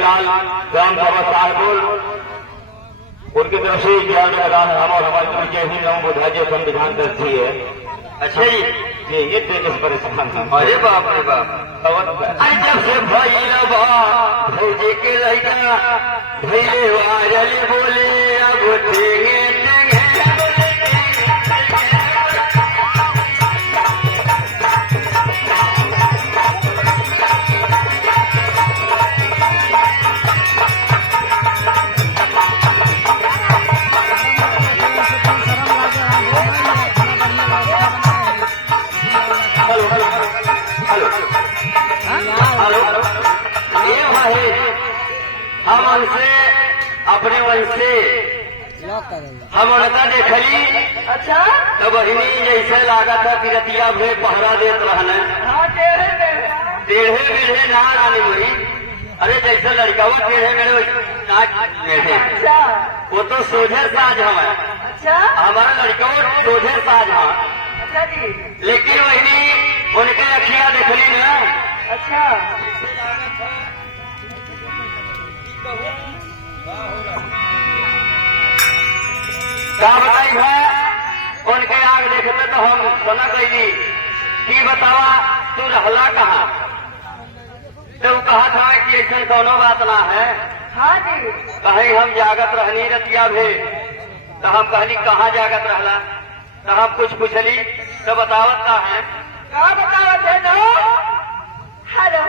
लाल gram सभा साहबुल उनकी तरफ से ज्ञान लगा है हम और हमारी तरफ जय हिंद नमो बुद्धाय जय संविधान दर्जी है। अच्छा जी, ये देश परेशान है। अरे बाप रे बाप, अरे जब से भैया भौजी के लड़का भैले वायरल बोले अब देंगे हम उनसे अपने वंश से हम उनका देखली। अच्छा, तो बहिनी जैसे लागत था कि रतिया भे पहरा देत रहना। हाँ टेढ़े मेढ़े ना रानी मोरी, अरे जैसे लड़का वो टेढ़े मेढ़े मेढ़े। अच्छा, वो तो सोझे साज हमारे। अच्छा, हमारा लड़का वो सोझे साज हाँ। अच्छा जी, लेकिन वही उनके अखिया देखली ना। अच्छा, क्या बताई है उनके आग देखते तो हम समझ गई कि बतावा तू रहला कहाँ। तो कहा था कि ऐसा कोनो बात ना है। हाँ जी, कहीं हम जागत रहनी रतिया भे तो हम कहली कहाँ जागत रहला। तो हम कुछ पूछली तो बतावत का है। क्या बताओ थे नो? हेलो,